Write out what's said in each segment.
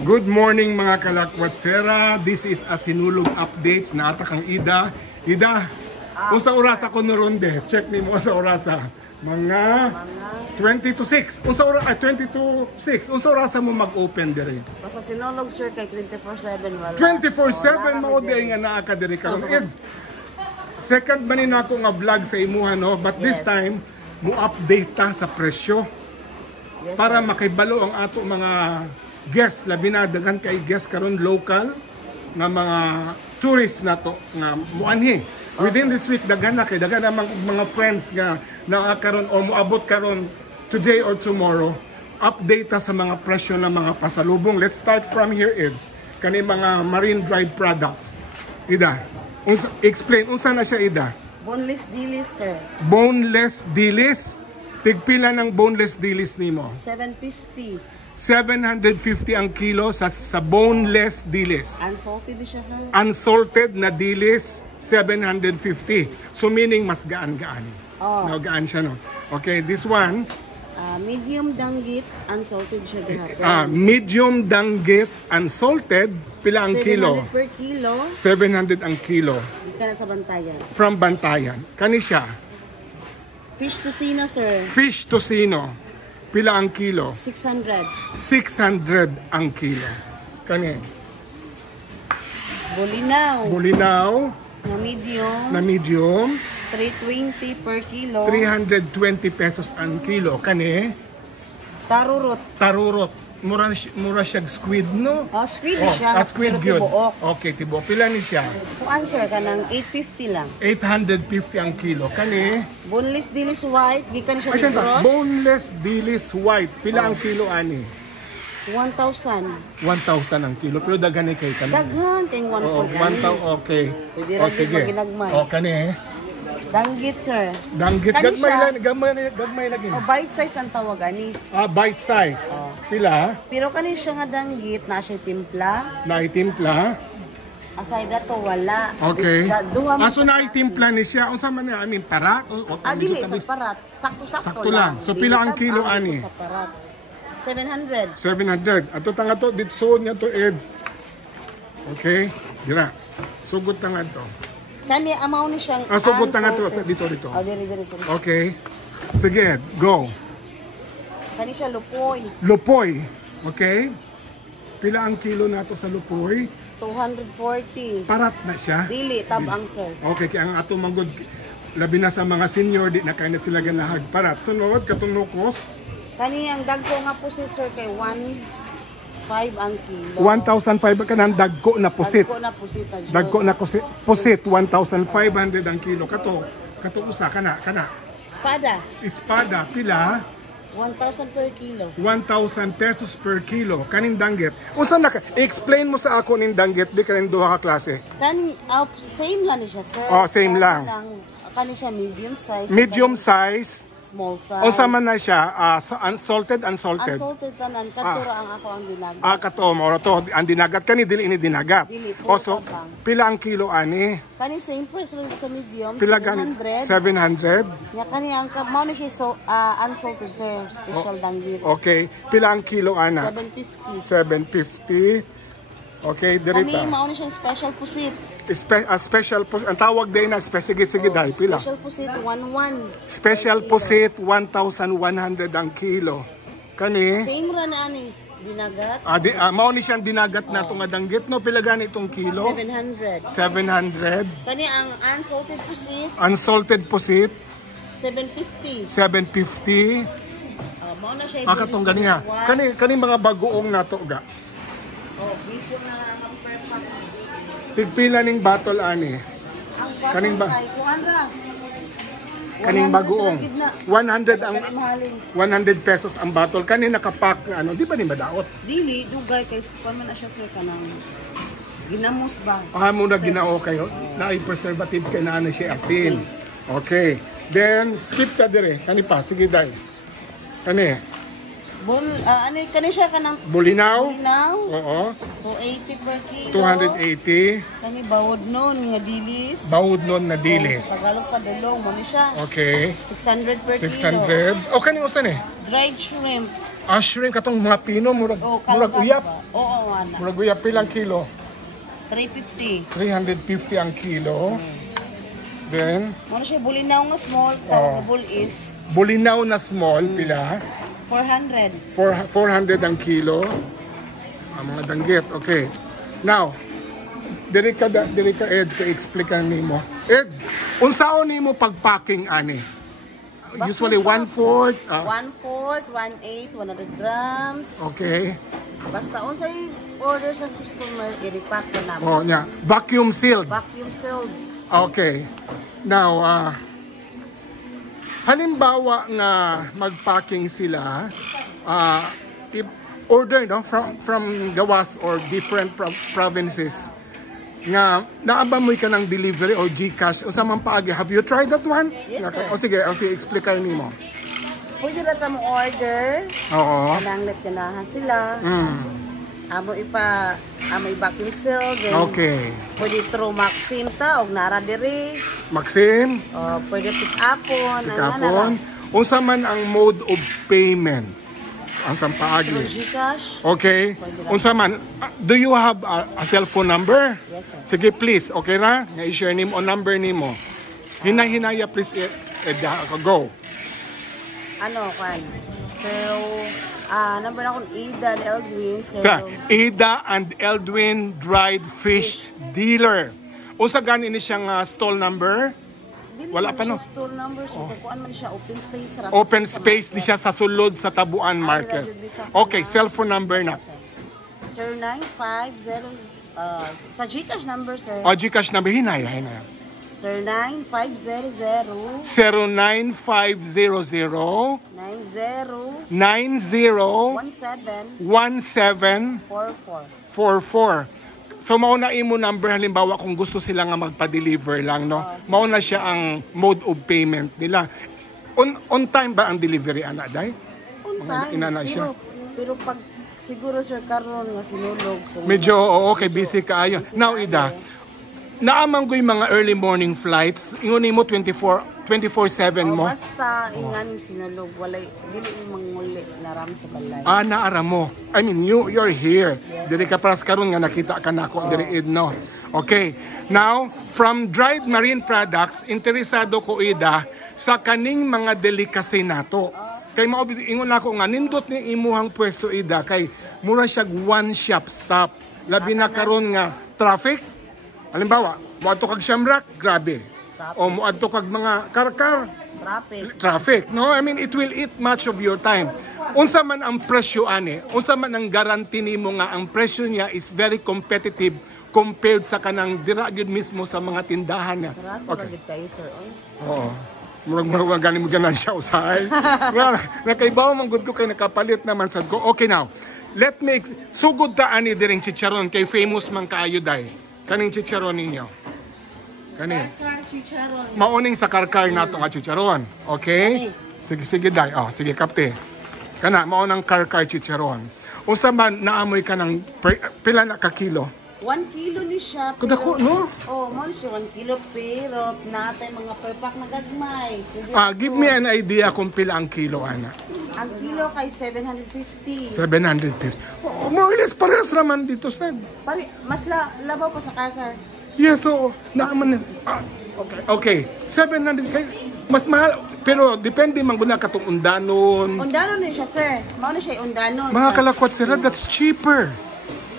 Good morning mga kalakwatsera. This is a sinulog updates na atakang Ida. Ida, unsa oras ako nuronde? Check ni mo sa orasa. Mga 20 to 6. Unsa oras 20 to 6. Unsa oras mo mag-open dire? Basta sinulog sir kay 24/7 wala. 24/7 mao di nga naa ka dire karon. Second man na ako nga vlog sa imuha no, but this time mo update ta sa presyo. Yes, para makibalo ang ato mga guests, labi na daghan kay guests karon local nga mga tourists nato nga muanhi. Within this week daghan na kay daghan na mga friends nga karon o moabot karon today or tomorrow. Update ta sa mga presyo ng mga pasalubong. Let's start from here is kani mga marine dried products. Ida, explain unsa na siya Ida? Boneless dilis sir. Boneless dilis. Tigpila ng boneless dilis nimo? 750. 750 ang kilo sa boneless dilis. Unsalted siya sir. Unsalted na dilis 750. So meaning mas gaan-gaan. Oh. No, gaan siya no. Okay, this one medium danggit unsalted siya gihapon. Medium danggit unsalted pila ang kilo? 700 per kilo. 700 ang kilo. Ika sa Bantayan. From Bantayan. Kani siya? Fish tocino sir. Fish tocino. Pila ang kilo? 600. 600 ang kilo. Kani? Bulinaw. Bulinaw. Na medium. Na medium. 320 per kilo. 320 pesos ang kilo. Kani? Tarurot. Tarurot. Mura siyag squid, no? Squid siya. Squid pero yun. tibuok. Okay, tibuok. Pila ni siya? Kuan sir ka ng 850 lang. 850 ang kilo. Kani? Boneless dilis white, gikan siya Ay, ni Cross. boneless dilis white. Pila ang kilo ani? 1,000. 1,000 ang kilo. Pero daghan ni kay kani. Daghan kay 1,000. Okay. Pwede rin sige. maginagmay. Kani? Danggit sir. Danggit. Kani Gagmay lagi. Bite size ang tawag ani. Bite size. Pila? Pero kani siya nga danggit na siya timpla. Naitimpla. Aside dato wala. Okay. Aso na itimpla ni siya. Unsa man niya? I mean, parat? Dili sa parat. Sakto lang. So pila ang kilo ani? Sa parat. 700. 700. Ato tanga to ditso niya to Eds. Okay? Dira. Sugot tanga to. Kani amaw ni siyang sugot tanga to dito. Diri. Okay. Sige, go. Kani siya lupoy. Lupoy. Okay? Pila ang kilo nato sa lupoy? 240. Parat na siya? Dili, tabang sir. Okay, kaya ang ato manggod labi na sa mga senior, di na kaya na sila ganahag parat. Sunod, katong nukos? Kani ang dagko nga po sir kay 1,500 ang kilo. 1,500 ka ng dagko na pusit. Dagko na pusit, 1,500 ang kilo. Kato usa, kana. Espada, pila? 1,000 per kilo. 1,000 pesos per kilo. Kaning danggit. Unsa na ka? Explain mo sa ako ning danggit, di kaning duha ka klase. Same lang siya, sir. Same lang. Kani siya medium size. Medium size. Small size. Unsa man na siya? Unsalted. Unsalted tanan. Katura ang ako ang dinagat. Kato mo to ang dinagat kani dili ini dinagat. Dili. So pila ang kilo ani? Kani same price lang sa medium. Pila 700. 700. Ya kani ang mao ni siya unsalted sir, special danggit. Okay. Pila ang kilo ana? 750. 750. Okay, dirita. Kani mao ni siya special pusit. Special pusit. Ang tawag din na sige dahil pila. Special pusit 11. Special pusit 1,100 ang kilo. Kani? Same ra na ani dinagat. Mao ni siyang dinagat na nga danggit no pila gani itong kilo? 700. 700. Kani ang unsalted pusit? Unsalted pusit 750. 750. Mao na siya. Katong ganiha. Kani mga bagoong nato ga. Video na compare pa. Tigpila ning battle ani. Kaning bagoong 100 ang 100 pesos ang battle kani nakapack na di ba ni madaot? Dili dugay kay man na siya sir kanang ginamos ba? Muna ginao kayo na preservative kay na siya asin. Okay. Then skip ta dire kani pa sige dai. Kani kani siya kanang bulinaw? Oo. 280 per kilo. 280. Kani bawod nun nga dilis. Bawod nun na dilis. Tagalog pa dalong mo ni siya. Okay. 600 per kilo. 600. O kani usan Dried shrimp. Shrimp katong mga pino murag murag uyap. Oo, ana. Murag uyap pilang kilo? 350. 350 ang kilo. Then Muna siya bulinaw nga small, tawag nga bull is bulinaw na small pila. 400. 400 ang kilo. Ang mga danggit. Okay. Now, diri ka Ed ka explican nimo. Ed, unsaon nimo pagpacking ani? Usually 1/4. 1/4, 1/8, 100 grams. Okay. Basta unsay order sa customer, i-repack na namin. Oh, nya. Vacuum sealed. Vacuum sealed. Okay. Now, halimbawa nga magpacking sila, order no from gawas or different provinces nga naabamoy ka ng delivery o GCash o sa man paagi. Have you tried that one? Yes, sir. O sige, explain nimo. Pwede na mo order. Oo. Nanglet ganahan sila. Amo i-vacuum seal. Then Okay. pwede through Maxim ta og nara diri. Maxim, Pwede pick upon. kapon. Unsa man ang mode of payment? Ang Through sampaagi. GCash. Okay. Unsa man, do you have a cell phone number? Yes, sir. Sige please, okay ra? Nga i-share nimo o number nimo. Hinay-hinaya please, go. Ano kan? So, number na akong Ida and Eldwin. So, Ida and Eldwin Dried Fish Dealer. Unsa gani ni siyang stall number? Wala pa no. Store number. So, kuan man siya open space. Open space di siya sa sulod sa Tabuan Market. Okay, cellphone number na. Sir 950 sa GCash number, sir. O GCash number, hinaya. Sir 9500 09500 90 17 44. 44. So mauna imo number halimbawa kung gusto sila nga magpa-deliver lang no. Mauna siya ang mode of payment nila. On time ba ang delivery ana day? On time. Inana siya. Pero pag siguro sir karon nga sinulog. Medyo okay busy kaayo. Now Ida, naamang ko yung mga early morning flights. Ingon mo 24/7 mo. Basta ingani sinulog walay dili mo manguli naram sa balay. Naara mo. I mean, you're here. Yes. Diri ka pras karon nga nakita ka nako diri no. Okay. Now, from Dried Marine Products, interesado ko Ida sa kaning mga delicacy nato. Kay mao ingon nako nga nindot ni imuhang pwesto Ida kay mura siya one shop stop. Labi na karon nga traffic. Halimbawa, moadto kag Shamrock, grabe. O moadto kag mga karkar, traffic. No, I mean it will eat much of your time. Unsa man ang presyo ani? Unsa man ang guarantee nimo nga ang presyo niya is very competitive compared sa kanang dira gyud mismo sa mga tindahan niya. Okay. Kayo, sir. Oo. Murag gani mo ganan siya usahay. Nakaibaw man gud ko kay nakapalit naman sad ko. Okay now. Let me sugod ta ani diring chicharon kay famous man kaayo day. Kaning chicharon ninyo. Kani. Karkar chicharon. Mauning sa karkar nato nga chicharon. Okay? Sige day. Sige kapte. Kana maunang karkar chicharon. Unsa man naamoy ka ng pila na ka kilo? 1 kilo ni siya. Kadako no? Mo siya 1 kilo pero natay mga per pack na gagmay. Give me an idea kung pila ang kilo ana. Ang kilo kay 750. 750. More or less parehas raman dito sad. Mas labaw pa sa karkar. Yes, so naaman okay. 700 kay mas mahal pero depende man guna katong undanon. Undanon ni siya, sir. Mao na siya undanon. Mga kalakwat sir, that's cheaper.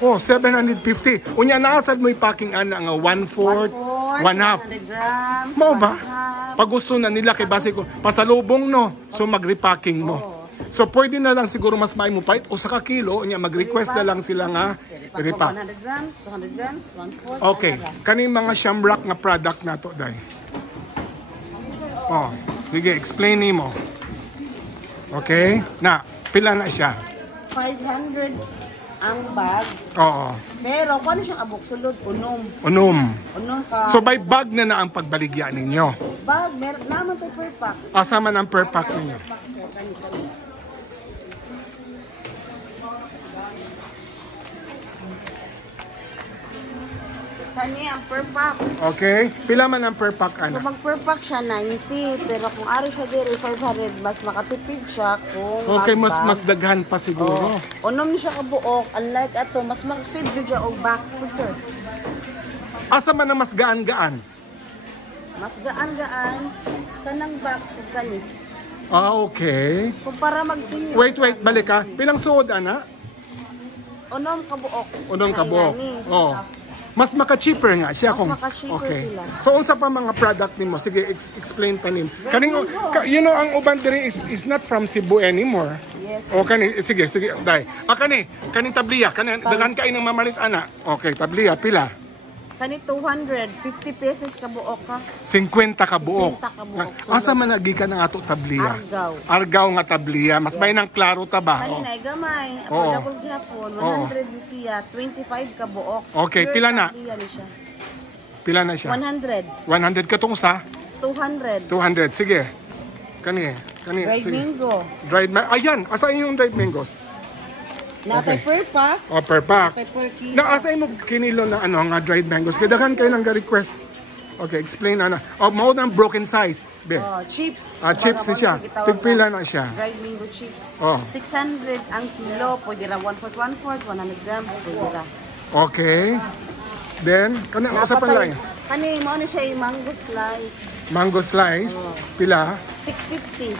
750. Unya naasad mo i-packing ana nga 1/4, 1/2. 100 grams. Mao ba? Pag gusto na nila kay base ko pasalubong no. So mag-repacking mo. So pwede na lang siguro mas may mo pait o sa kilo unya mag-request na lang sila nga repack. 100 grams, 200 grams, 1/4. Okay. Kaning mga Shamrock nga product nato day. Sige, explain nimo. Okay? Na, pila na siya? 500 ang bag. Oo. Pero kung ano siyang abok sulod, unom. Unom. Unom ka. So by bag na ang pagbaligya ninyo? Bag, meron naman tayo per pack. Asa man ang per pack ninyo? Per pack, sir. Kani. Kani ang per pack. Okay. Pila man ang per pack, So ana? mag per pack siya 90, pero kung ari siya diri 500, mas makatipid siya kung Okay, mas magbag. mas daghan pa siguro. Unom siya kabuok, unlike ato, mas mag-save jud siya og box food, sir. Asa man na mas gaan-gaan? Mas gaan-gaan kanang box ug kani. Ah, okay. Kung para magtingin. Wait, balik ka. Pilang suod, ana? Unom kabuok. Unong kabuok. Kaya ni. Oh. Mas maka-cheaper nga siya Mas kung maka-cheaper sila. So unsa pa mga product nimo? Sige, explain pa nim. Kaning you know ang uban diri is not from Cebu anymore. Yes. O kani sige dai. Kaning tabliya, kaning daghan kay nang mamalit ana. Okay, tabliya pila? Kani 200, 50 pesos kabuok ka. 50 ka buok. 50 ka buok. Asa man nagikan ang ato tabliya? Argaw. Argaw nga tabliya, mas may nang klaro ta ba? Kani Oh. na gamay, Oo. affordable gyapon, Oo. 100 ni siya, 25 ka buok. Okay, pila na? Ni siya. Pila na siya? 100, 100 katong sa 200. 200. Sige. Kani. Dried Sige. mango. Dried mango. Ayan, asa yung dried mangoes? Natay per pack, O per pack. natay per kilo. Na asa mo kinilo na ano nga dried mangoes. Kaya daghan kayo lang ga-request. Okay, explain ana. O mao ng broken size. Be. Oh, chips. Chips na siya. Tigpila na siya. Dried mango chips. Oh. 600 ang kilo. Pwede ra 1/4, 100 grams. Pwede ra. Okay. Then, kana usa pa lang. Kani, mo na siya yung mango slice. Mango slice. Oh. Pila? 650.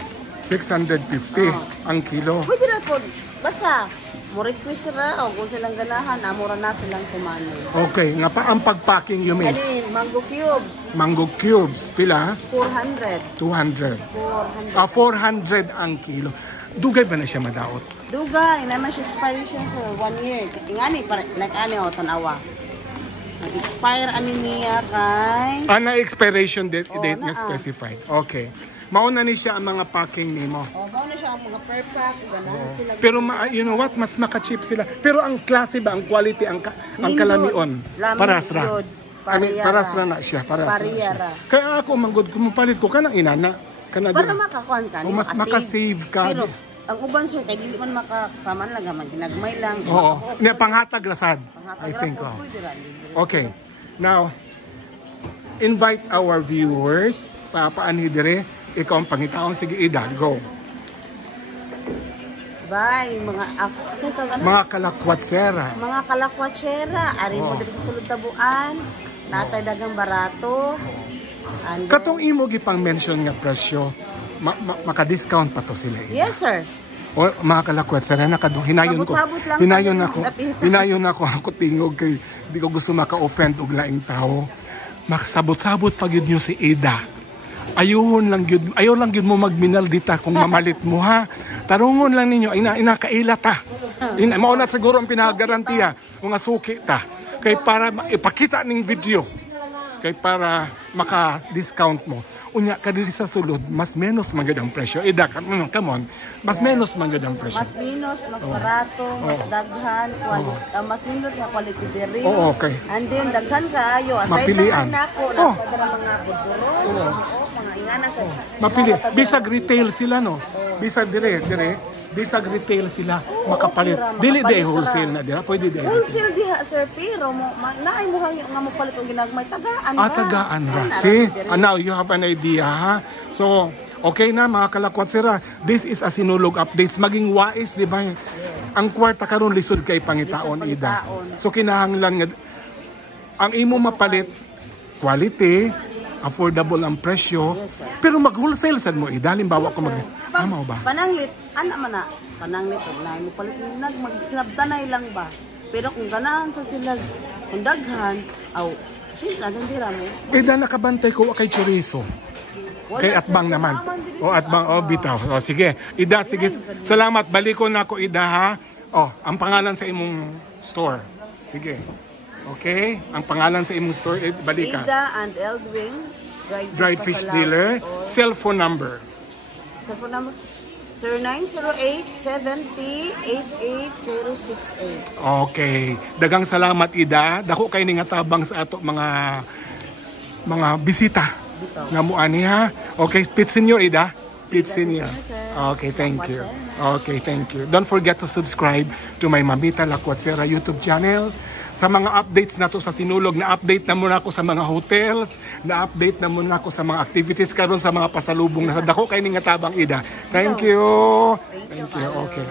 650 ang kilo. Pwede ra po. Basta, mo request ra o kung silang ganahan, amura na silang kumano. Okay, nga pa ang pagpacking you mean? Kani, mango cubes. Mango cubes. Pila? 400. 200. 400. 400 ang kilo. Dugay ba na siya madaot? Dugay, naman siya expiration for 1 year. Ingani, like ani o, tanawa. Nag-expire ani niya kay... Ana expiration date, date na naa. specified. Okay. Mauna ni siya ang mga packing nimo. O, mao na siya ang mga per pack. Ganahan sila. Pero you know what, mas maka-cheap sila. Pero ang klase ba, ang quality, ang Nindot. kalamion, Lami paras ra. yun. I mean, Pariyara. paras ra na siya, paras ra na siya. Pariyara. Kaya ako, manggod, kumupalit ko, kanang inana. Kana Para dira. makakuan ka. O, mas makasave ka. Pero, ang uban sir, kay dili man makasama lang, gaman ginagmay lang. Oo. Niya, panghatag rasad. I think. Oh. Okay. Now, invite our viewers. Papaani dire. Ikaw ang pangitaon. Sige, Ida, go. Bye, mga ako. Sa ito, ano? Mga kalakwatsera. Mga kalakwatsera. Ari mo dito sa sulod tabuan. Natay dagang barato. And then- Katong imo gipang mention nga presyo, maka-discount pa to sila. Ida. Yes, sir. O mga kalakwetsera, hinayon ko. Sabot-sabot lang Hinayon kami ako. ng lapit. Hinayon ako tingog kay di ko gusto maka-offend og laing tao. Makasabot-sabot pag yun nyo si Ida. Ayaw lang yun mo magminal dita kung mamalit mo ha. Tarungon lang ninyo, inakaila ta. Mauna siguro ang pinagarantiya, mga suki ta. Kay para ipakita ning video. Kay para maka-discount mo. Unya ka diri sa sulod, mas menos magad ang presyo. Ida, come on. Mas menos magad ang presyo. Mas minus, mas barato, mas daghan, mas nindot nga quality diri. Oo, okay. And then daghan kaayo. Aside Mapilian. na nako, Oh. nagpadara mga buduro, mga ingana sa Mapili. Bisag retail sila, no? Bisag bisag retail sila makapalit. Dili di wholesale na dira, pwede di. wholesale diha sir, pero mo naay mo nga mo palit og ginagmay tagaan ra. Tagaan ra. Ay, See? narating diri. And now you have an idea, ha? So, okay na mga kalakwat-sira. This is a Sinulog Updates. Maging wais, di ba? Ang kwarta karon lisod kay pangitaon, Lisod Ida. pangitaon. So, kinahanglan nga, ang imo mapalit, quality, affordable ang presyo, Yes, sir. pero mag-wholesale sad mo, Ida. Halimbawa ko mag... Tama ba? Pananglit, ana man na. Pananglit og na mo palit nag magsinabtanay lang ba. Pero kung ganahan sa sila kung daghan, aw, siyempre natin dira mo. Ida, nakabantay ko kay chorizo. Wala, Kay sir, Atbang naman. kailangan diri O sa Atbang, Atbang. bitaw. O sige. Ida, sige. Salamat. Baliko na ako, Ida, ha? O, ang pangalan sa imong store. Sige. Okay? Ang pangalan sa imong store, balika. Ida and Eldwin, Dried fish dealer. Cellphone number. Cellphone number 0908-70-88068. Okay. Dagang salamat, Ida. Dako kay ni nga tabang sa ato mga bisita. Bitaw. Nga mo ani, ha? Okay, pitsin nyo, Ida. Pitsin niya. sir. Okay, thank you. Okay, thank you. Don't forget to subscribe to my Mamita Lakwatsera YouTube channel. sa mga updates na to sa Sinulog. Na-update na muna ako sa mga hotels, na-update na muna ako sa mga activities karon sa mga pasalubong na sa dako kay ning nga tabang ida. Thank you. Thank you. Okay.